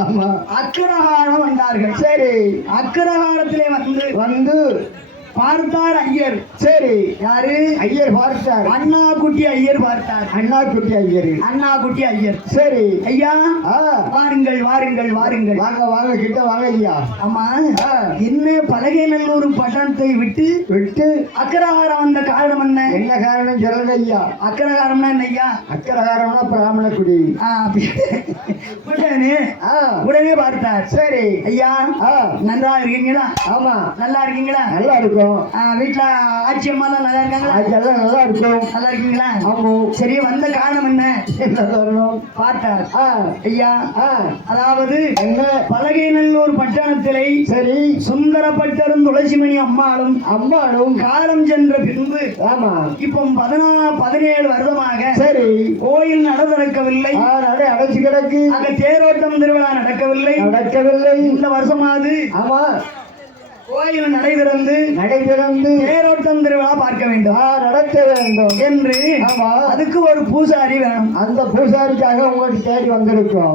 ஆமா. அக்ரஹாரம் வந்தார்கள். சரி. அக்ரஹாரத்திலே வந்து பார்த்தார் ஐயர். சரி. யாரு? ஐயர் பார்த்தார். அண்ணா குட்டி ஐயர் பார்த்தார். அண்ணா குட்டி ஐயர். அண்ணா குட்டி ஐயர். சரி. ஐயா வாருங்கள் வாருங்கள் வாருங்கள். வாங்க வாங்க, கிட்ட வாங்க ஐயா. ஆமா, என்ன பலகைநல்லூர் பட்டணத்தை விட்டு அக்ரஹாரம் வந்த காரணம் என்ன? என்ன காரணம் சொல்லுங்க ஐயா. அக்ரஹாரம்னா என்ன ஐயா? அக்ரஹாரம்னா பிராமண குடி. உடனே பார்த்தார். சரி. ஐயா நல்லா இருக்கீங்களா? ஆமா. நல்லா இருக்கீங்களா? நல்லா இருக்கும். வீட்டுல ஆட்சி அம்மா தான் நல்லா இருக்காங்களா? அதெல்லாம் நல்லா இருக்கும். நல்லா இருக்கீங்களா? ஆமா. சரி, வந்த காரணம் என்ன? பார்த்தார். ஐயா அதாவது என்ன? பலகைநல்லூர் பட்டணத்திலே சரி சுந்தரப்பட்டரும் துளசிமணி அம்மாளும் காலம் சென்ற பின்பு ஆமா இப்போ 17 வருடமாக சரி கோயில் நட திறக்கவில்லை. நடை அடைச்சு கிடக்கு. அங்க தேரோட்டம் திருவிழா நடக்கவில்லை. இந்த வருஷமாவது ஆமா கோயில் நடைதிறந்து தேரோட்டம் திருவிழா பார்க்க வேண்டும், நடத்த வேண்டும் என்று. அதுக்கு ஒரு பூசாரி வேணும். அந்த பூசாரிக்காக உங்களுக்கு தேடி வந்திருக்கோம்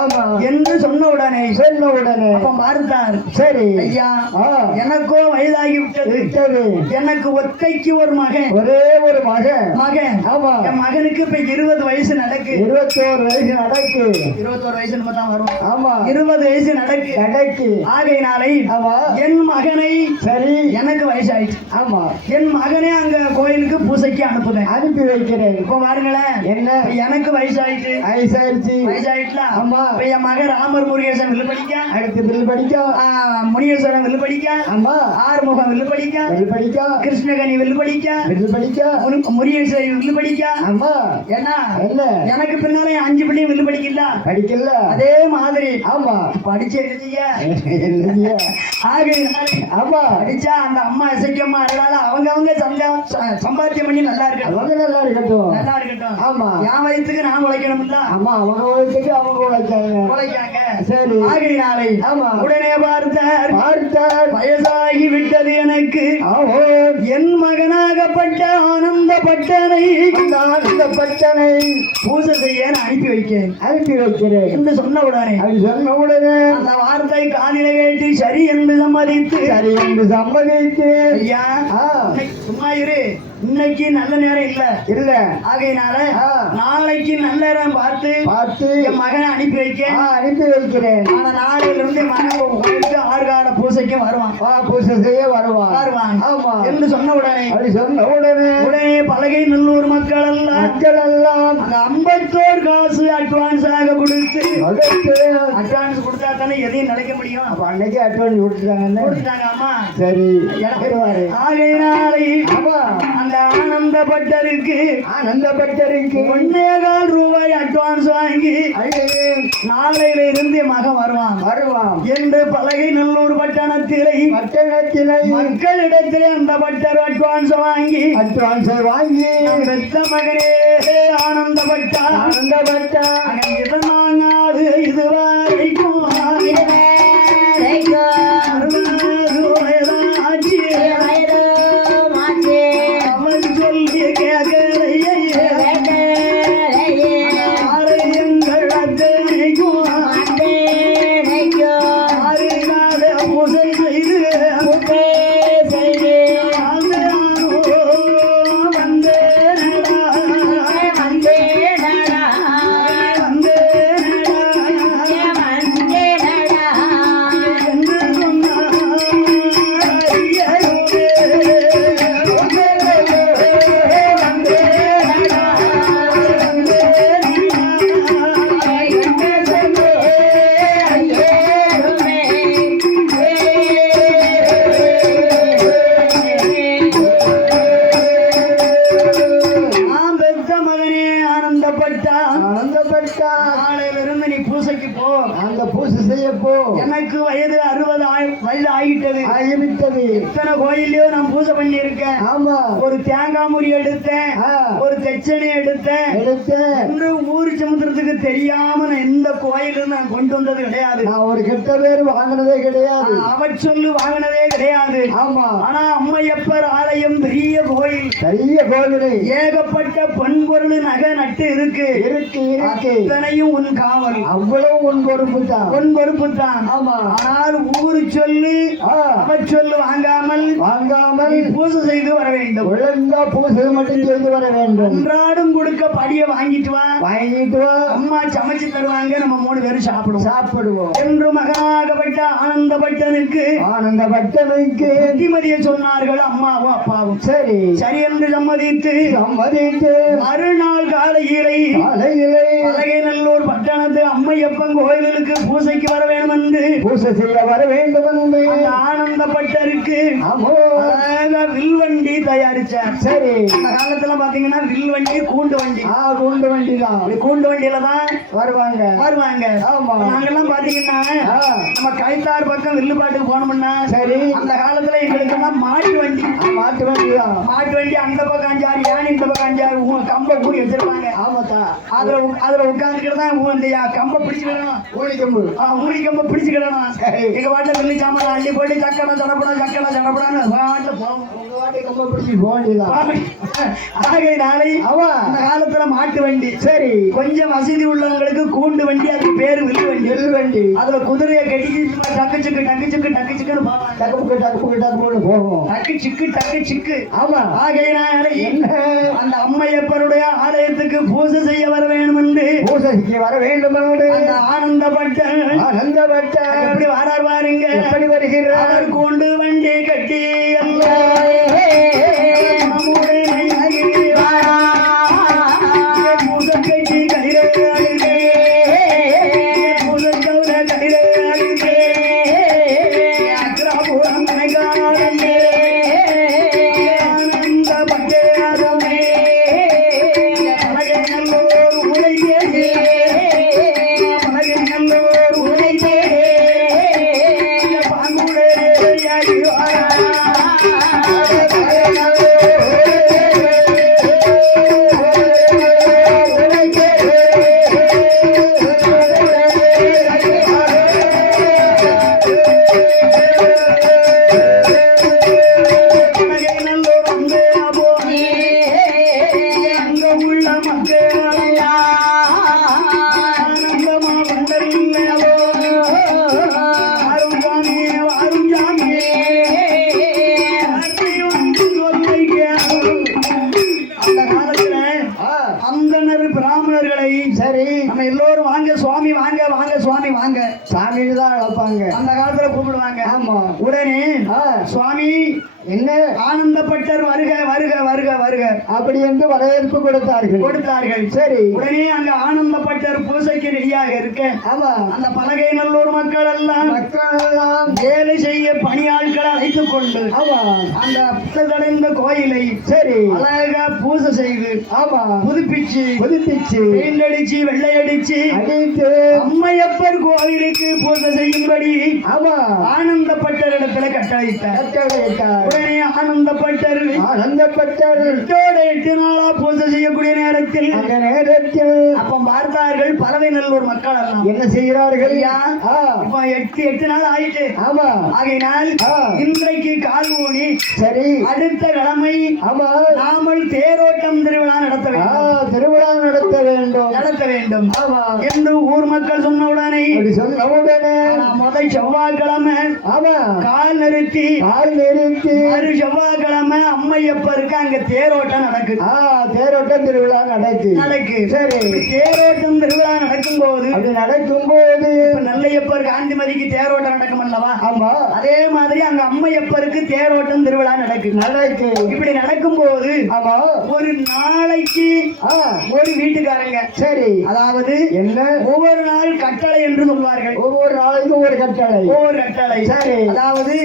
ஆமா என்று சொன்ன உடனே அப்ப பார்த்தார். சரி ஐயா, எனக்கோ வயதாகி விட்டது. எனக்கு ஒத்தைக்கு ஒரு மகன், ஒரே ஒரு மகன். ஆமா, என் மகனுக்கு இப்ப 20 வயசு நடக்கு. 21 வயசு நடக்கு. 21 வயசு தான் வரும். ஆமா, 20 வயசு நடக்கு. ஆகையினாலே என் மகனை சரி எனக்கு வயசாயிடுச்சு. ஆமா, என் மகனே அங்க கோயிலுக்கு பூசைக்கு அனுப்பி வைக்கிறேன். இப்போ பாருங்களேன், என்ன எனக்கு வயசாயிடுச்சுல. ஆமா, என் மகன் ராமர் முருகேசன் வில்லு படிக்க, அடுத்து வில்லு படிக்க, முனியேஸ்வரன் வில்லு படிக்க, ஆமா, ஆறுமுகம் வில்லு படிக்க, கிருஷ்ணகனி வில்லு படிக்க, முனியேஸ்வரி வில்லு படிக்க. ஆமா, என்ன எனக்கு பின்னாலே 5 பிள்ளையும் வில்லு படிக்கல. அதே மாதிரி ஆமா படிச்சிருக்கீங்க. ஆமா, அடிச்சா அந்த அம்மா இசைக்கம்மா அவங்க சம்பாத்தியம் பண்ணி நல்லா இருக்கட்டும். ஆமா, என் வயசுக்கு நான் உழைக்கணும்ல. ஆமா, அவங்க வயசுக்கு அவங்க உழைக்காங்க. சரி, ஆகையினாலே ஆமா உடனே பார்த்தார். வயசாகி விட்டது எனக்கு. என் மகனாகப்பட்ட ஆனந்தப்பட்டனை பூஜை செய்ய அனுப்பி வைக்கிறேன் என்று சொன்ன உடனே அந்த வார்த்தை காதிலே கேட்டு சரி என்று சம்மதித்து ஐயா சும்மா இரு, இன்னைக்கு நல்ல நேரம் இல்ல. ஆகையினால நாளைக்கு நல்ல நேரம் பார்த்து என் மகனை அனுப்பி வைக்கிறேன். ஆனா நாளையிலிருந்து மகன் கோயிலுக்கு ஆறுகால பூசைக்கு வருவான். பூசை செய்ய வருவான். ஆமா என்று சொன்ன உடனே பலகைநல்லூர் மக்கள் எல்லாம் அந்த 51 காசு அட்வான்ஸாக கொடுத்தா தானே எதையும் நடக்க முடியும். அன்னைக்கு அட்வான்ஸ் கொடுத்துட்டாங்க. ஆமா, சரி. ஆகையினாலே அந்த ஆனந்தப்பட்டருக்கு 1.25 ரூபாய் அட்வான்ஸ் வாங்கி நாளையில இருந்து மகன் வருவான் என்று பலகைநல்லூர் பட்டணத்திலே மக்களிடத்திலே அந்த பட்டர் அட்வான்ஸ் வாங்கி பெற்ற மகனே ஆனந்தப்பட்டா இதனாங்காது இதுவரைக்கும் நாளையிலிருந்து நீ பூசைக்கு போ. அந்த பூசை செய்ய போ. எனக்கு வயது 60 ஆகிவிட்டது. இத்தனை கோயிலையோ நான் பூஜை பண்ணி இருக்கேன். ஆமா, ஒரு தேங்காய் முறி எடுத்தேன், ஒரு தெச்சனை எடுத்தேன். ஊர் சமுத்திரத்துக்கு தெரியாம நான் எந்த கோயிலும் நான் கொண்டு வந்தது கிடையாது. நான் ஒரு கெட்ட பேர் வாங்கினதே கிடையாது. அவச்சொல்லு வாங்கினதே கிடையாது. ஆமா, ஆனா அம்மையப்பர் ஆலயம் பெரிய கோயில். ஏகப்பட்ட பண்பொருள் நகை நட்டு இருக்கு. அத்தனையும் உன் உன் காவல், அவ்வளவு உன் பொறுப்பு தான். உன் பொறுப்பு தான். ஆமா. ஆனால் ஊரு சொல்லு அவர் சொல்லு வாங்காமல் வாங்காமல் பூஜை செய்து வர வேண்டும். ஒழுங்கா பூசை மட்டும் செய்து வர வேண்டும். அன்றாடம் கொடுக்க படிய வாங்கிட்டு வா, வாங்கிட்டு வா. அம்மா சமைச்சு தருவாங்க, நம்ம 3 பேரும் சாப்பிடுவோம் என்று மகனாகப்பட்ட ஆனந்தப்பட்டனுக்கு புத்திமதியை சொன்னார்கள் அம்மாவும் அப்பாவும். சரி சரி என்று சம்மதித்து மறுநாள் காலையிலே பலகைநல்லூர் பட்டணத்து அம்மையப்பன் கோயிலுக்கு பூசைக்கு வர வேண்டும் என்று பூசை செய்ய வர வேண்டும் என்று ஆனந்தப்பட்டருக்கு வில்வண்டி தயாரிச்சார். சரி, அந்த காலத்துல பாத்தீங்கன்னா வில்வண்டி கூண்டு வண்டி, கூண்டு வண்டி தான். கூண்டு வண்டியில தான் வருவாங்க. ஆமா, நாங்கெல்லாம் பாத்தீங்கன்னா நம்ம கைத்தார் பக்கம் வில்லுப்பாட்டுக்கு போனோம்னா சரி, அந்த காலத்துல எங்களுக்கு எல்லாம் மாட்டு வண்டி தான். மாட்டு வண்டி அந்த பக்கம் 5 6 யானை, இந்த பக்கம் 5 6 கம்ப கூடி வச்சிருப்பாங்க. ஆமாத்தா, அதுல உட்கார்ந்துக்கிட்டு தான் இந்த கம்ப பிடிச்சுக்கிடணும், ஊழி கம்ப பிடிச்சுக்கிடணும். எங்க வாட்டில வெள்ளி சாமான் அள்ளி போட்டு சக்கடா சடப்படான்னு வாட்டில போவோம். ஆகையினாலே அந்த காலத்துல மாட்டு வண்டி. சரி, கொஞ்சம் வசதி உள்ளவங்களுக்கு கூண்டு வண்டி, அதுக்கு பேரு வில்வண்டி. அதுல குதிரையை கட்டி டக்கு சிக்குன்னு போவோம். டக்கு சிக்கு. ஆமா. ஆகையினாலே அந்த அம்மையப்பருடைய ஆலயத்துக்கு பூஜை செய்ய வர வேண்டும் என்று அந்த ஆனந்தப்பட்ட எப்படி வரார் பாருங்க. எப்படி வருகிறார்? கூண்டு வண்டி கட்டி சாமின்னு தான் அழைப்பாங்க. அந்த காலத்துல கூப்பிடுவாங்க. ஆமா. உடனே சுவாமி என்ன ஆனந்தப்பட்டர் வருக வருக வருக வருக அப்படி என்று வரவேற்பு கொடுத்தார்கள். சரி, உடனே அங்க ஆனந்தப்பட்டர் பூசைக்கு ரெடியாக இருக்க. ஆமா. அந்த பலகைநல்லூர் மக்கள் எல்லாம் வேலை செய்ய பணியாட்களை அழைத்துக் கொண்டு அந்த புத்தகடைந்த கோயிலை சரி அழகா பூசை செய்து புதுப்பிச்சு பெயிண்ட் அடிச்சு வெள்ளை அடிச்சு அம்மையப்பர் கோயிலுக்கு பூஜை செய்யும்படி ஆனந்தப்பட்டர் இடத்துல கட்டளையிட்டார். உடனே ஆனந்தப்பட்டர் 8 நாளா பூஜை செய்யக்கூடிய நேரத்தில் அப்ப பார்த்தார்கள் பலவைநல்லூர் மக்கள் எல்லாம் என்ன செய்கிறார்கள். 8 நாள் ஆயிட்டு. ஆகையினால் இன்றைக்கு கால் ஊனி சரி அடுத்த கிழமை நாமல் தேரோட்டம் திருவிழா நடத்த வேண்டும் என்று ஊர் மக்கள் சொன்னவுடனே முதல் செவ்வாய்க்கிழமை கால் நிறுத்தி செவ்வாய்க்கிழமை அம்மையப்பருக்கு அங்க தேரோட்டம் தேரோட்டம் திருவிழா நடக்கு. சரி, தேரோட்டம் திருவிழா நடக்கும் போது நெல்லையப்பர் காந்திமதிக்கு தேரோட்டம் நடக்கும் அல்லவா. ஆமா. அதே மாதிரி அங்க அம்மையப்பருக்கு தேரோட்டம் திருவிழா நடக்கு. இப்படி நடக்கும் போது ஒரு நாளைக்கு ஒரு வீட்டுக்காரங்க சரி அதாவது என்ன ஒவ்வொரு நாள் கட்டளை என்று சொல்வார்கள். ஒவ்வொரு நாளைக்கும் ஒவ்வொரு கட்டளை சரி அதாவது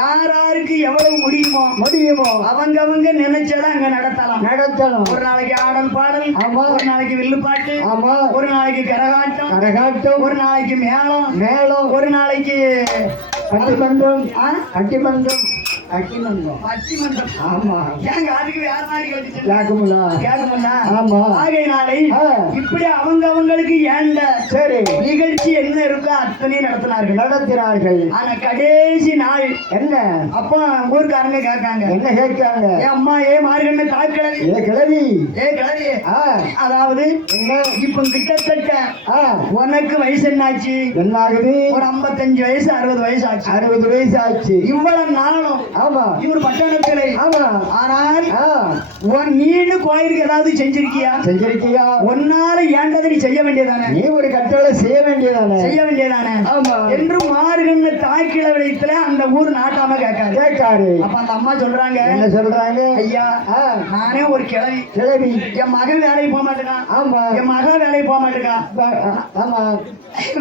யாருக்கு எவ்வளவு முடியுமோ அவங்க நினைச்சதை அங்க நடத்தலாம். ஒரு நாளைக்கு ஆடல் பாடல், ஒரு நாளைக்கு வில்லு பாட்டு, ஒரு நாளைக்கு கரகாட்டம், ஒரு நாளைக்கு மேளம், ஒரு நாளைக்கு பட்டிமன்றம். ஆமா. ஏங்க அதுக்கு வேற மாதிரி கேட்கும்ல. ஆமா. ஆகையினாலே இப்படி அவங்களுக்கு ஏண்ட சரி நிகழ்ச்சி என்ன இருக்கோ அத்தனையும் நடத்தினார்கள். ஆனா கடைசி நாள் என்ன அப்ப ஊர்க்காரங்க கேட்காங்க, என்ன கேட்காங்க? ஏ அம்மா, ஏ மார்கண்ண தாக்கிழவி, ஏ கிழவி, ஏ கிழவி, அதாவது என்ன இப்ப கிட்டத்தட்ட உனக்கு வயசு என்னாச்சு? என்ன ஆகுது? ஒரு 55 வயசு 60 வயசு ஆச்சு. 60 வயசு ஆச்சு. இவ்வளவு நாளும் ஆமா இவர் பட்டணத்தில். ஆமா. ஆனால் நீனு கோயிலுக்கு ஏதாவது செஞ்சிருக்கியா? ஒன்னால ஏண்டதை நீ செய்ய வேண்டியதானே? நீ ஒரு கட்டளை செய்ய வேண்டியதானே? ஆமா. என்று மார்கண்ண தாக்கிழ விடயத்துல அந்த ஊர் நாட்டாம கேட்காரு. அப்ப அந்த அம்மா சொல்றாங்க, என்ன சொல்றாங்க? ஐயா, நானே ஒரு கிழவி. என் மகன் வேலைக்கு போக மாட்டேங்கான். ஆமா. என் மகன் வேலைக்கு போக மாட்டேங்கான். ஆமா,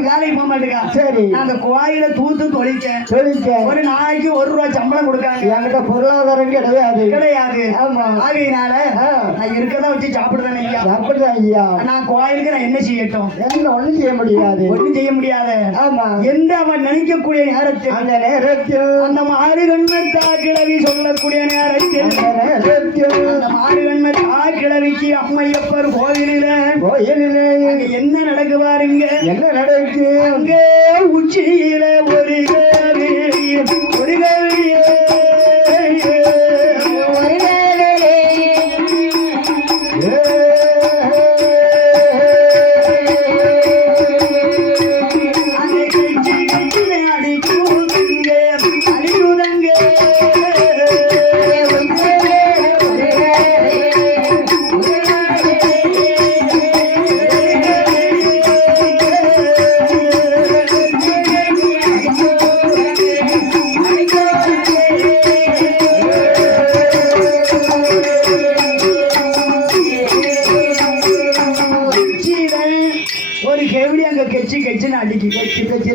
வேலைக்கு போக மாட்டேங்கான். சரி. அந்த கோயில தூத்து தொழிக்க ஒரு நாளைக்கு 1 ரூபா சம்பளம் கொடுக்காங்க. என்கிட்ட பொருளாதாரம் கிடையாது. ஆமா. ஆகையினால நான் இருக்கதான் வச்சு சாப்பிடுறேன் ஐயா. சாப்பிடுறேன் ஐயா. நான் கோயிலுக்கு நான் என்ன செய்யட்டும்? என்ன ஒண்ணும் செய்ய முடியாது. ஆமா. என்று அவன் நினைக்கக்கூடிய நேரத்தில், அந்த நேரத்தில் அந்த மாறுகண்ம தாக்கிழவி சொல்லக்கூடிய நேரத்தில், அந்த மாறுகண்ம தாக்கிழவிக்கு அம்மையப்பர் கோயிலில என்ன நடக்கு பாருங்க. என்ன நடக்கு? அங்கே உச்சியில ஒரு கவி, ஒரு கவியே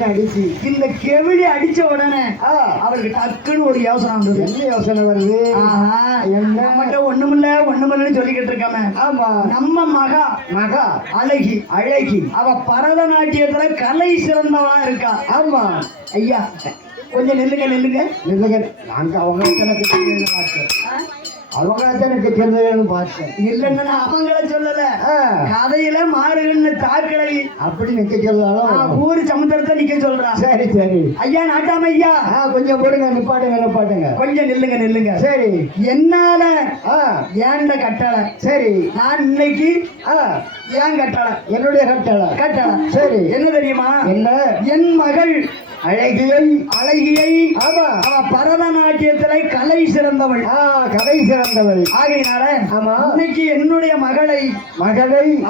அடிச்சு இந்த கெவிலி அடிச்ச உடனே அவருக்கு டக்குன்னு ஒரு யோசனை வந்தது. என்ன யோசனை வருது? நம்மகிட்ட ஒண்ணுமில்லன்னு சொல்லிக்கிட்டு இருக்காம, ஆமா, நம்ம மகா அழகி அவ பரதநாட்டியத்துல கலை சிறந்தவா இருக்கா. ஆமா ஐயா, கொஞ்சம் நில்லுங்க. நாங்க அவங்களுக்கு பார்த்தேன். இல்லைன்னா அவங்கள சொல்லல, கதையில மாறுகண்ணு தாக்கிழவி அப்படி நிக்க சொல்லலாம். ஊரு சமுத்திரத்தை நிக்க சொல்றா. சரி ஐயா, நாட்டாம ஐயா, கொஞ்சம் போடுங்க, நிப்பாட்டுங்க. கொஞ்சம் நில்லுங்க. சரி, என்னால ஏண்ட கட்டளை. சரி, நான் இன்னைக்கு ஏன் கட்டளை? என்னுடைய கட்டளை. சரி, என்ன தெரியுமா? என்ன? என் மகள் அழகியை ஆமா, அவ பரதநாட்டியத்திலே கலை சிறந்தவள். ஆகையினால ஆமா, இன்னைக்கு என்னுடைய மகளை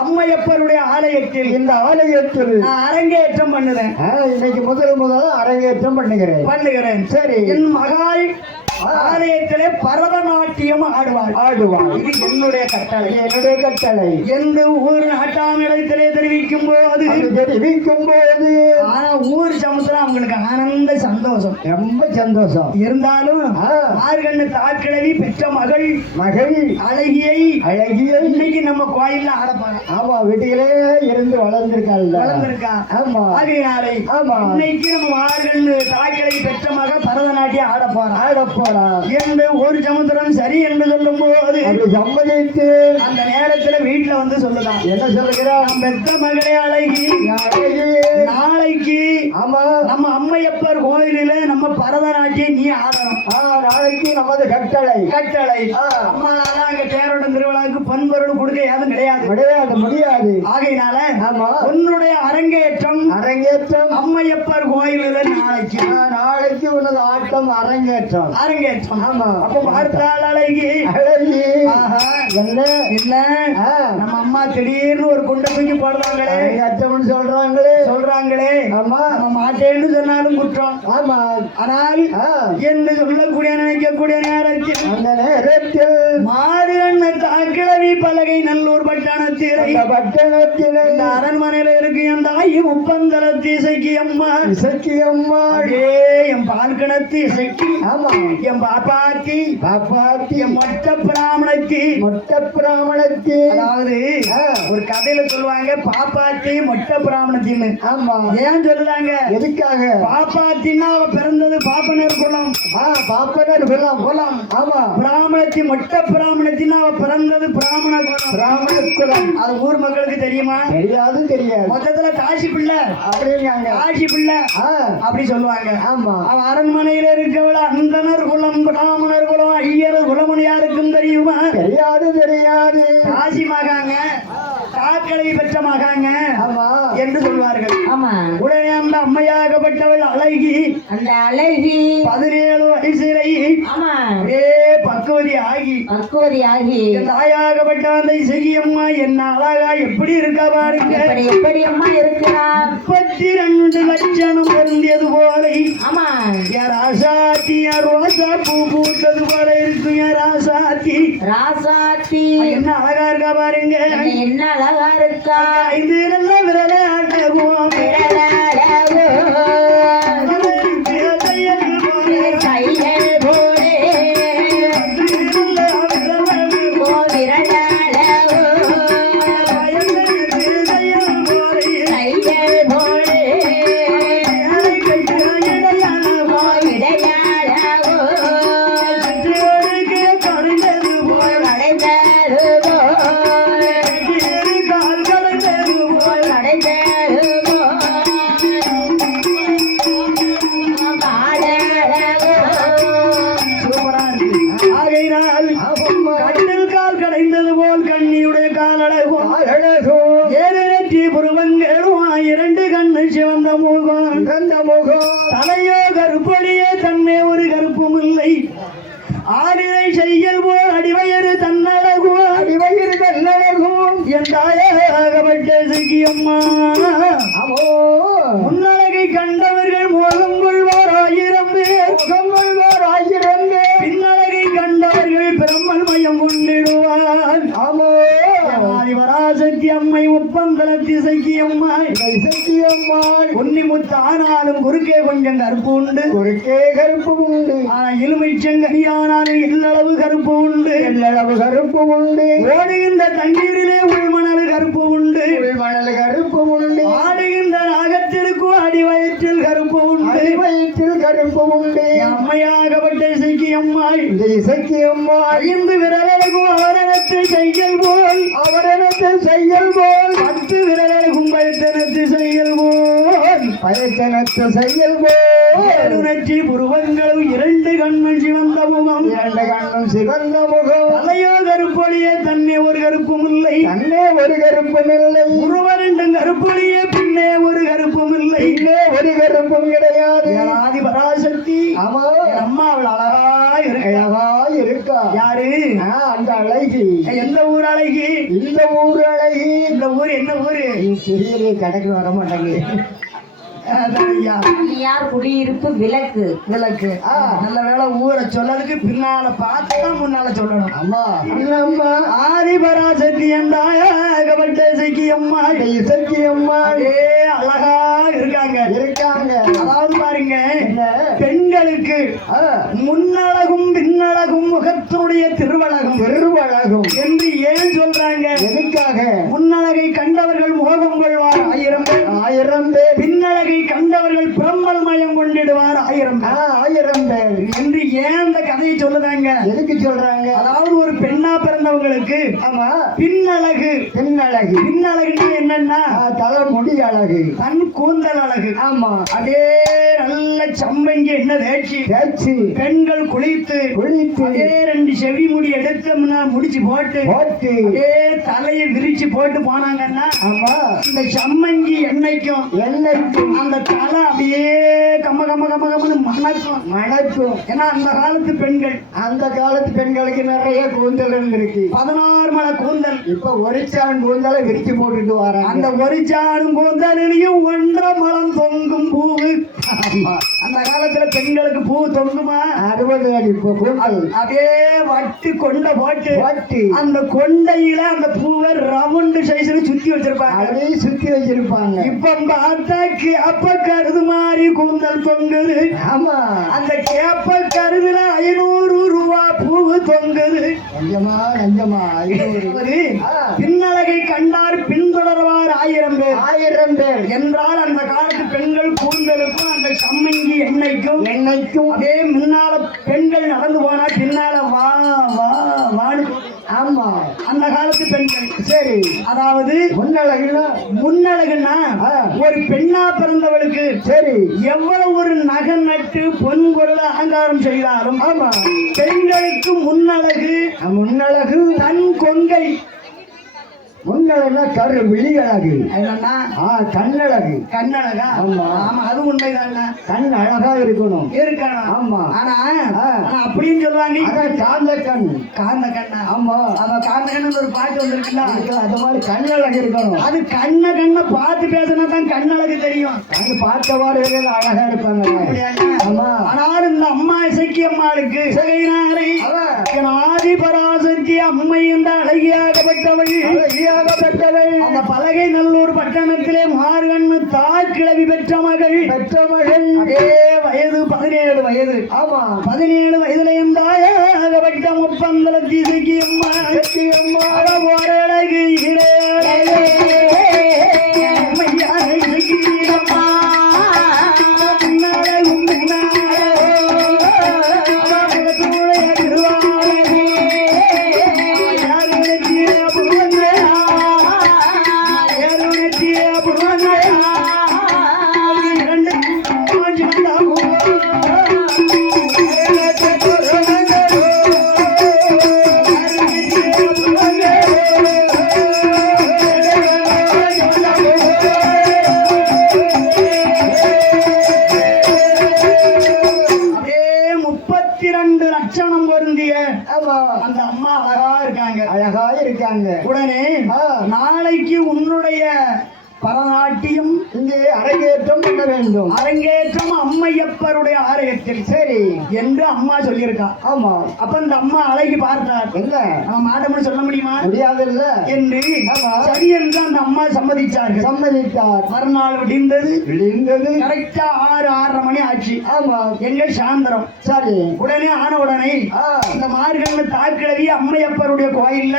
அம்மையப்பருடைய ஆலயத்தில், இந்த ஆலயத்தில் அரங்கேற்றம் பண்ணுறேன். இன்னைக்கு முதல் அரங்கேற்றம் பண்ணுகிறேன். சரி, என் மகள் ஆலயத்திலே பரதநாட்டியம் ஆடுவாள். இது என்னுடைய கட்டளை என்று ஊர் நாட்டாமிடத்திலே தெரிவிக்கும் போது ஆனா ஊர் சமுத்திரம் அவங்களுக்கு ஆனந்த சந்தோஷம், ரொம்ப சந்தோஷம். இருந்தாலும் மார்கண்ணு தாக்கிழவி பெற்ற மகள் அழகியை இன்னைக்கு நம்ம கோயில்ல ஆடப்பாங்க. ஆமா, வீட்டிலே இருந்து வளர்ந்திருக்கா. ஆமா, ஆகையினாலே இன்னைக்கு நம்ம மார்கண்ணு தாக்கிழவி பெற்ற மகள் பரதநாட்டியம் ஆடப்போறா என்று ஒரு சமுத்திரம் சரி என்று சொல்லும் போது சம்மதித்து அந்த நேரத்துல வீட்டுல வந்து சொல்லுதான். என்ன சொல்லுகிறான்? பெத்த மகளே அழகி, நாளைக்கு ஆமா நம்ம அம்மையப்பர் கோயிலில நம்ம பரதநாட்டியம் நீ ஆடணும். நாளைக்கு நமது கட்டளை. அம்மானால அங்க தேரோட்டம் திருவிழாவுக்கு பண்பொருள் கொடுக்க ஏதும் முடியாது. ஆகையினால உன்னுடைய அரங்கேற்றம் அம்மையப்பர் கோயிலில நாளைக்கு உனது ஆட்டம் அரங்கேற்றம். ஆமா, அப்ப பார்த்தால் அழகி என்ன நம்ம அம்மா திடீர்னு ஒரு குண்டை தூக்கி போடுறாங்களே, சொல்றாங்களே. ஆமா, நம்ம மாட்டேன்னு சொன்னாலும் குற்றம். ஆமா, ஆனால் என்று சொல்லக்கூடிய நினைக்கக்கூடிய நேரத்தில் மாறுகண்ண தாக்கிழவி பலகை நல்லூர் பட்டணத்திலே அரண்மனையில இருக்கு என் தாய் முப்பந்தலத்து இசைக்கு அம்மா என் பால்கணத்து இசைக்கு. ஆமா, என் பாப்பாத்தி என் மொட்ட பிராமணத்தி. அதாவது ஒரு கதையில சொல்லுவாங்க பாப்பாத்தி மொட்ட பிராமணத்தின்னு. ஆமா, ஏன் சொல்லுறாங்க? எதுக்காக? பாப்பாத்தின்னா அவ பிறந்தது பாப்பனர் குலம். ஆமா, பிராமணத்தி மொட்ட பிராமணத்தின்னா அவ பிறந்தது பிராமண குலம். அது ஊர் மக்களுக்கு தெரியுமா? தெரியாது. மொத்தத்துல காசி பிள்ளை அப்படிங்காங்க. காசி பிள்ளை அப்படி சொல்லுவாங்க. ஆமா. அவன் அரண்மனையில இருக்கவள அந்தனர் குலம் பிராமணர் குலம் ஐயர் குலமணி யாருக்கும் தெரியுமா? தெரியாது. காசி மகாங்க காக்கலை பெற்ற மகாங்க என்று சொல்வார்கள். ஆமா. உடனே அந்த அம்மையாகப்பட்டவள் அழகி, அந்த அழகி 17 வயசிலை ஆமா பக்குவதி ஆகி தாயாகப்பட்ட அந்த இசையம்மா என்ன அழகா எப்படி இருக்கா பாருங்க. எப்படி அம்மா இருக்கிறார்? 32 லட்சணம் பொருந்தியது போல. ஆமா. ராசாத்தி ரோசா பூ பூத்தது போல இருக்கு. ராசாத்தி என்ன அழகா இருக்கா பாருங்க. என்ன அழகா இருக்கா. இது எல்லாம் விரலாடவும் தலையோ கருப்பொழியே தன்னை ஒரு கருப்பும் இல்லை. ஆடினை செய்யல் போல் அடிவயறு தன்னழகும் என் தாயாகப்பட்ட சிக்கியம்மா. முன்னழகை கண்டவர்கள் மோகம் கொள்வார் 1000 பேர். பின்னழகை கண்டவர்கள் பிரம்மல் மயம் கொண்டிடுவார். ஆதிபராசக்தி அம்மை ஒப்பந்தளத்தி சக்கியம்மாள் பொன்னிமுத்து ஆனாலும் குறுக்கே கொஞ்சம் கருப்பு உண்டு. ஆனா இலுமைச்சங்கனியானாலும் எல்லளவு கருப்பு உண்டு. ஓடுகின்ற தண்ணீரிலே உள்மணல் கருப்பு உண்டு. ஆடுகின்ற நாகத்திற்கும் அடிவயிற்றில் கருப்பு உண்டு. அம்மையாகப்பட்ட இசைக்கியம்மாள் 5 விரலகும் அவரணத்தை செய்யல் போல் 10 விரலகும் பயத்தனத்து செய்யல் போல் உணர்ச்சி புருவங்களும் 2 கண்ணும் சிவந்த முகம். தலையோ கருப்பொழியே தன்னே ஒரு கருப்பும் இல்லை. உருவரெண்டும் கருப்பொழியே பின்னே ஒரு கருப்பும் இல்லை. கிடையாது. ஆதிபராசக்தி அம்மா அவள் அழகா இருக்கா. யாரு? அந்த அழகி. எந்த ஊர் அழகி? இந்த ஊர் அழகி. இந்த ஊர் என்ன ஊரு? தெரியலையே, கடைக்கு வர மாட்டாங்க. யார் குடியிருப்பு விளக்கு. நல்ல வேலை ஊரை சொல்லதுக்கு பின்னால பார்த்துதான் முன்னால சொல்லணும். அம்மா ஆதிபராசக்தி என்றாகப்பட்ட இசைக்கியம்மா அழகா இருக்காங்க. அதாவது பாருங்க, பெண்களுக்கு முன்னழகும் பின்னழகும் முகத்தினுடைய திருவழகும் என்று ஏன் சொல்றாங்க? எதுக்காக? முன்னழகை கண்டவர்கள் முகம் கொள்வார் 1000 பேர். பின்னழகை கண்டவர்கள் பிரம்மல் மயம் கொண்டிடுவார் 1000 பேர் என்று ஏன் அந்த கதையை சொல்லுதாங்க? எதுக்கு சொல்றாங்க? அதாவது ஒரு பெண்ணா பிறந்தவங்களுக்கு பின்னழகு என்னன்னா தலைமுடி அழகு, தன் கூந்தல் அழகு. அதே நல்ல சம்பங்கி என்ன தேய்ச்சி பெண்கள் குளித்து அதே 2 செவி முடி எடுத்தோம்னா முடிச்சு போட்டு அதே தலையை விரிச்சு போட்டு போனாங்கன்னா இந்த சம்மங்கி எண்ணெய்க்கும் அந்த தலை அப்படியே கம்மன்னு மணக்கும். ஏன்னா அந்த காலத்து பெண்களுக்கு நிறைய கூந்தல் இருக்கு. 16 மலை கூந்தல். இப்ப ஒரு சான் கூந்தலை விரிச்சு போட்டுட்டு வர அந்த ஒரு சான் கூந்தலையும் 1.5 மலம் தொங்கும் பூவு. அந்த காலத்துல பெண்களுக்கு பூ தொங்குமா? 60 அடி அப்படியே வட்டி கொண்டை போட்டு அந்த கொண்டையில அந்த பூவை ரவுண்டு சைஸ்ல சுத்தி வச்சிருப்பாங்க. இப்ப பார்த்தா கேப்ப கருது மாதிரி கூந்தல் தொங்குது. அந்த கேப்ப கருதுல 500 ரூபா பூவு தொங்குது. பின்னழகை கண்டார் பின்தொடர்வார் 1000 பேர் என்றால் அந்த காலத்து பெண்கள் கூந்தலுக்கும் அந்த சம்மங்கி எண்ணெய்க்கும் அதே முன்னால பெண்கள் நடந்து போனா பின்னால வான்னு ஆமா அந்த காலத்து பெண்கள். சரி அதாவது முன்னழகுனா முன்னழகுன்னா ஒரு பெண்ணா பிறந்தவளுக்கு சரி எவ்வளவு ஒரு நகை நட்டு பொன் பொருள் அலங்காரம் செய்தாலும் ஆமா பெண்களுக்கு முன்னழகு முன்னழகு தன் கொங்கை. முன்னழகுனா கரு விழி அழகு என்னன்னா கண்ணழகு கண்ணழகா? ஆமா. ஆமா, அது உண்மைதான். கண் அழகா இருக்கணும் இருக்கணும். ஆமா. ஆனா அப்படின்னு சொல்லுவாங்க அதான் காந்த கண் காந்த கண்ணா. ஆமா அவ காந்த கண்ணு ஒரு பாட்டு வந்திருக்குல்ல, அது மாதிரி கண்ணழகு இருக்கணும். அது கண்ணை பார்த்து பேசினா தான் கண்ணழகு தெரியும். அது பார்த்தவாறு அழகா இருப்பாங்க. ஆமா. ஆனால் இந்த அம்மா இசைக்கு அம்மாளுக்கு ஆதி பராசக்தி அம்மை என்ற அழகியாகப்பட்டவள் அந்த பலகை நல்லூர் பட்டணத்திலே மார்கண்ணு தாக்கிழவி பெற்ற மகள். அதே வயது 17 வயது. ஆமா 17 வயதுல தாயாகப்பட்ட முப்பந்தலத்தி இசைக்கு அம்மா ஒரு அழகு அந்த அம்மா அழகா இருக்காங்க. உடனே நாளைக்கு உன்னுடைய பரநாட்டியம் இங்கே அரங்கேற்றம் பண்ண வேண்டும். அரங்கேற்றம் அம்மையப்பருடைய ஆலயத்தில். சரி என்று அம்மா சொல்லியிருக்கா. ஆமா. அப்ப இந்த அம்மா அழகி பார்த்தார். இல்ல நம்ம மாட்டோம்னு சொல்ல முடியுமா? முடியாது இல்ல என்று சரி என்று அந்த அம்மா சம்மதிச்சார்கள். சம்மதித்தார். மறுநாள் விடிந்தது. கரெக்டா 6:30 மணி ஆச்சு. ஆமா. எங்க சாயந்தரம். சரி. உடனே ஆன உடனே இந்த மார்கழி தாக்கிழவி அம்மையப்பருடைய கோயில்ல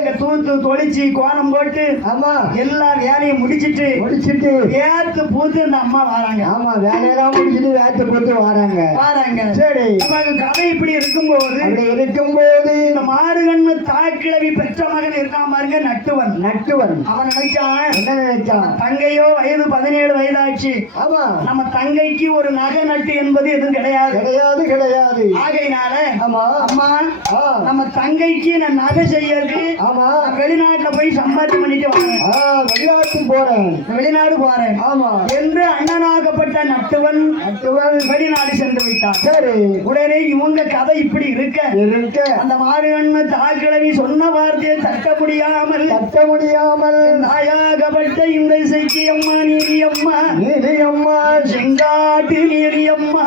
இங்க தூத்து தொளிச்சு கோலம் போட்டு ஆமா எல்லா வேலையும் முடிச்சிட்டு வேத்து பூத்து அந்த அம்மா வராங்க. ஆமா வேலையெல்லாம் முடிச்சிட்டு வேத்து பூத்து வராங்க. சரி கதை இப்படி இருக்கும்போது இந்த மாறுகண்ணு தாக்கிழவி பெற்ற மகன் இருக்கான் பாருங்க நட்டுவன். அவன் நினைச்சான் என்ன நினைச்சான்? தங்கையோ வயது 17 வயதாச்சு. ஆமா நம்ம தங்கைக்கு ஒரு நகை நட்டு என்பது எதுவும் கிடையாது. ஆகையினால அம்மா நம்ம தங்கைக்கு நான் நகை செய்யறது வெளிநாட்டுல போய் சம்பாத்தியம் பண்ணிட்டு வரேன். வெளிநாடு போறேன் ஆமா என்று அண்ணனாகப்பட்ட நட்டுவன் வெளிநாடு சென்று விட்டான். சரி உடனே இவங்க கதை இப்படி இருக்க அந்த மாறுகண்ணு தாக்கிழவி சொன்ன வார்த்தையை தட்ட முடியாமல் நாயாகப்பட்ட இந்த இசைக்கு அம்மா நீதி அம்மா செங்காட்டு நீதி அம்மா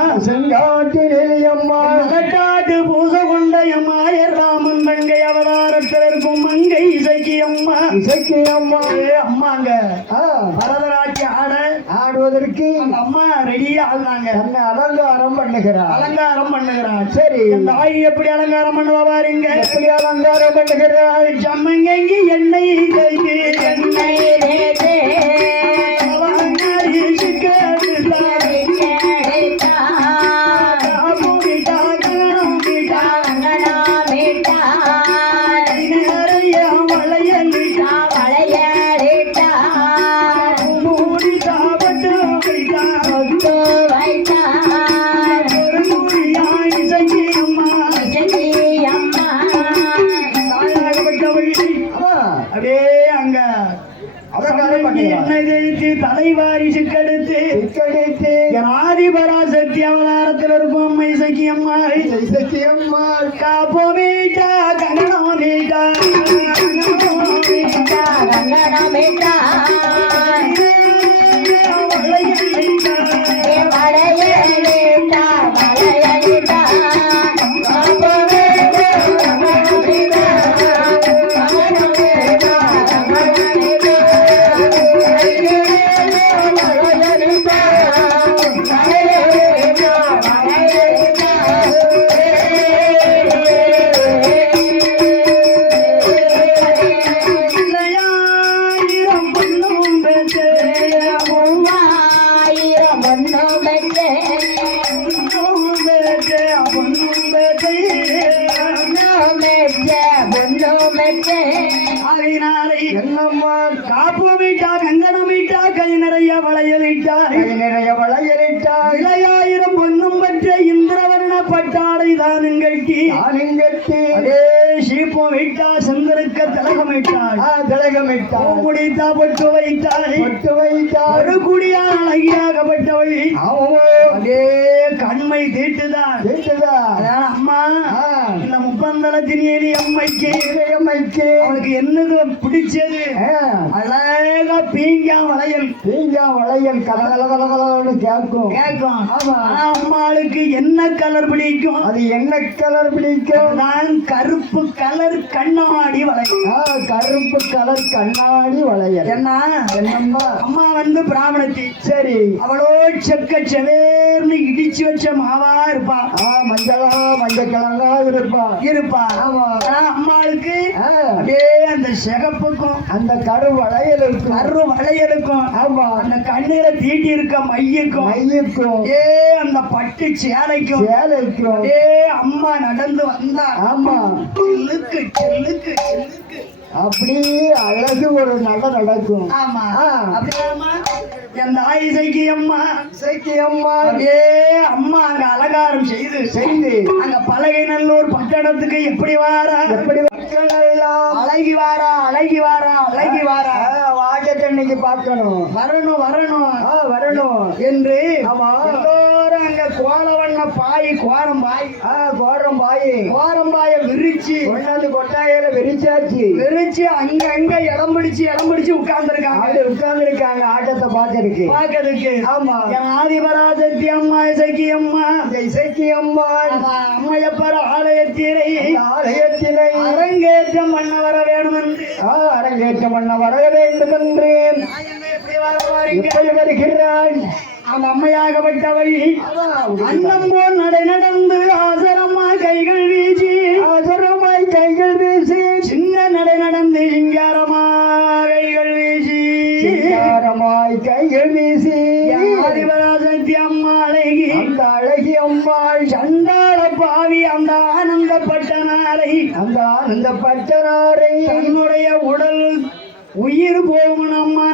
மலட்டாட்டு பூசை கொண்ட எம்மாயர் ராமன் தங்கை அவதாரத்தில் இருக்கும் மங்கை இசைக்கு அம்மா அம்மாங்க பரதராட்சி ஆடுவதற்கு அம்மா ரெடியா ஆகுறாங்க. அலங்காரம் பண்ணுகிறார். சரி தாய் எப்படி அலங்காரம் பண்ணுவா பாருங்க. எப்படி அலங்காரம் பண்ணுகிறார்? ஜம்மங்கி எண்ணெய் தலைவாரிசு கெடுத்து ஆதி பராசக்தி அவதாரத்தில் இருக்கும் அம்மை இசைக்கு அம்மா காப்போமேட்டா கங்கணமேட்டா பொண்ணு என்றும் பெற்றேன். ஆகையினாலே என்னம்மா காப்புமிட்டா கங்கணமிட்டா கை நிறைய வளையலிட்டா கை நிறைய வளையலிட்டாய் இளையாயிரம் பொன்னும் பெற்ற இந்திரவர்ண பட்டாடை தானும் கட்டி ஆலிங்கத்தி அதே சீப்பம் வைத்தா செந்தருக்க திலகமிட்டாள் திலகமிட்டாய் முடித்தா பொட்டு வைத்தாள் பொட்டு வைத்தாய் ஒரு குடியா அழகியாகப்பட்டவள் ஆமோ அதே கண்மை தீட்டுதான் கேட்டுதா அதான் அம்மா இந்த முப்பந்தளத்தினேரி அம்மைக்கு அம்மைக்கு அவளுக்கு என்னது பிடிச்சது அழகா பீங்கா வளையல் பீங்கா வளையல் கலகலகலகலன்னு கேட்கும் கேட்கும் ஆமா. ஆனா அம்மாளுக்கு என்ன கலர் பிடிக்கும் அது என்ன கலர் பிடிக்கும் நான் கருப்பு கலர் கண்ணாடி வளையல் கருப்பு கலர் கண்ணாடி வளையல் என்ன என்னம்மா அம்மா வந்து பிராமணத்தி சரி அவளோ செக்க செவேர்னு இடிச்சு வச்ச மாவா இருப்பா மஞ்சளா மஞ்சள் கிழங்கா இருப்பா ஆமா ஆனா அம்மாளுக்கு அப்படியே அந்த சிகப்புக்கும் அந்த கரு வளையலுக்கும் கரு வளையலுக்கும் ஆமா அந்த கண்ணீர தீட்டி இருக்க மையுக்கும் மையுக்கும் ஏ அந்த பட்டு சேலைக்கும் சேலைக்கும் ஏ அம்மா நடந்து வந்தா ஆமா செல்லுக்கு செல்லுக்கு செல்லுக்கு அப்படி அழகு ஒரு நடக்கும் ஆமா அப்படியாமா என் தாய் இசைக்கு அம்மா அம்மா அப்படியே அம்மா அங்க அலங்காரம் செய்து அங்க பலகை நல்லூர் பட்டணத்துக்கு எப்படி வாரா எப்படி மக்கள் எல்லாம் அழகி வாரா அழகி வாரா அழகி வாரா வாஜத்தன்னைக்கு பார்க்கணும் வரணும் வரணும் வரணும் என்று ஆமா எல்லோரும் அங்க கோலவண்ண பாய் கோரம் பாய் கோரம் பாய விரிச்சு கொண்டாந்து கொட்டாயில விரிச்சாச்சு விரிச்சு அங்க இடம் பிடிச்சு உட்கார்ந்துருக்காங்க ஆட்டத்தை பார்க்கறதுக்கு ஆமா என் ஆதிபராசக்தி அம்மா இசைக்கு அம்மா அம்மையப்பர் ஆலயத்திலே அரங்கேற்றம் பண்ண வர வேண்டும் என்று எப்படி வருகிறான் அந்த அம்மையாகப்பட்டவள் அன்னம் போல் நடந்து ஆசரமாய் கைகள் வீசி சின்ன நடை நடந்து சிங்காரமாய் கைகள் வீசி ஆதிபராசக்தி அம்மா அழகி அம்மாள் சண்டாள பாவி அந்த ஆனந்தப்பட்டனாரை தன்னுடைய உடல் உயிர் போகணும் அம்மா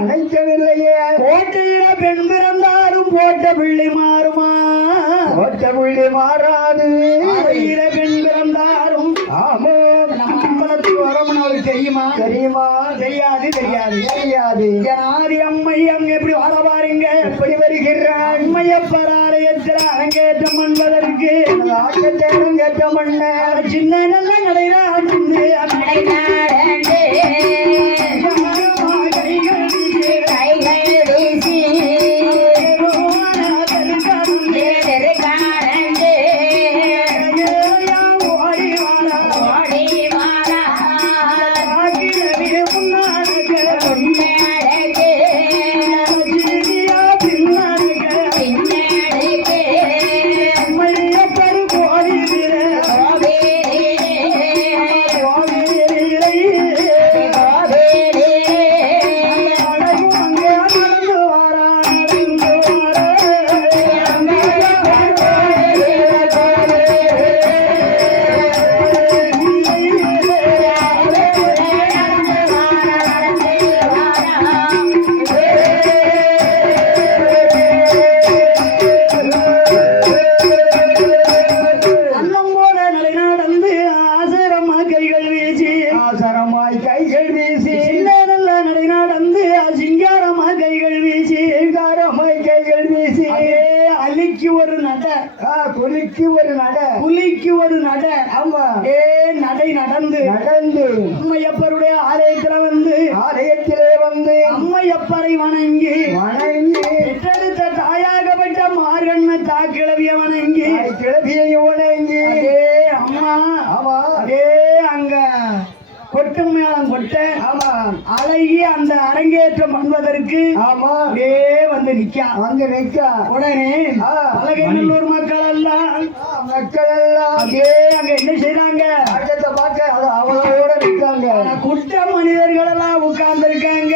நினைக்கவில்லையே கோட்டையில பெண் பிறந்தாலும் போட்ட பிள்ளை மாறுமா மாறாது பெண் பிறந்தாலும் ஆமா நம்ம அம்பலத்துக்கு வரோம்னு அவருக்கு தெரியுமா தெரியாது ஆதி அம்மை அங்க எப்படி வர பாருங்க எப்படி வருகிற அம்மையப்பர் ஆலயத்தில் அரங்கேற்றம் பண்ணுவதற்கு அரங்கேற்றம் பண்ண சின்ன நல்ல நடைதான் புலிக்கு ஒரு நட ஆமா நடை நடந்து அம்மையப்பருடைய ஆலயத்திலே வந்து அம்மையப்பரை வணங்கி பெற்றெடுத்த தாயாகப்பட்ட மார்கண்ண தாக்கிழவிய வணங்கி அம்மா அங்க கொட்டு மேளம் கொட்ட அழகி அந்த அரங்கேற்றம் பண்ணுவதற்கு வந்து நிக்க உடனே பலகைநல்லூர் மக்கள் எல்லாம் அங்க என்ன செய்யறாங்க அவளோட நிற்காங்க குட்ட மனிதர்கள் எல்லாம் உட்கார்ந்து இருக்காங்க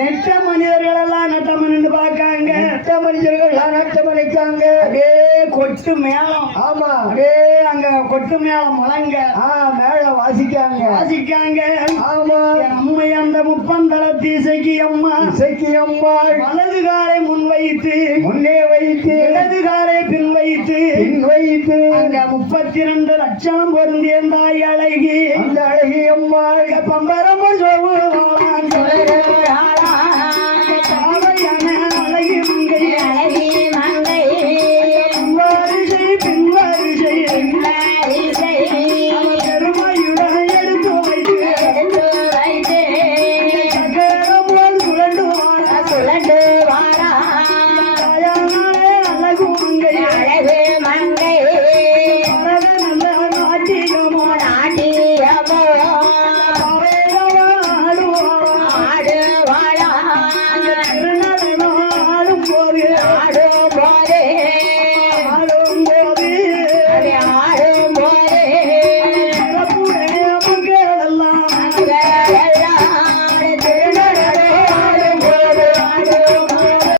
நெட்ட மனிதர்கள் எல்லாம் நட்டம் நின்று பார்க்காங்க நட்டம் நிற்காங்க கொட்டு மேளம் அங்க கொட்டு மேளம் முழங்க மேல வாசிக்காங்க வாசிக்காங்க. ஆமா என் அம்மை அந்த முப்பந்தளத்தி இசைக்கு அம்மா இசைக்கு அம்மாள் வலது காலை முன் வைத்து முன்னே வைத்து இடது காலை பின் வைத்து பின் வைத்து அங்க 32 லட்சம் பொருந்திய தாய்களை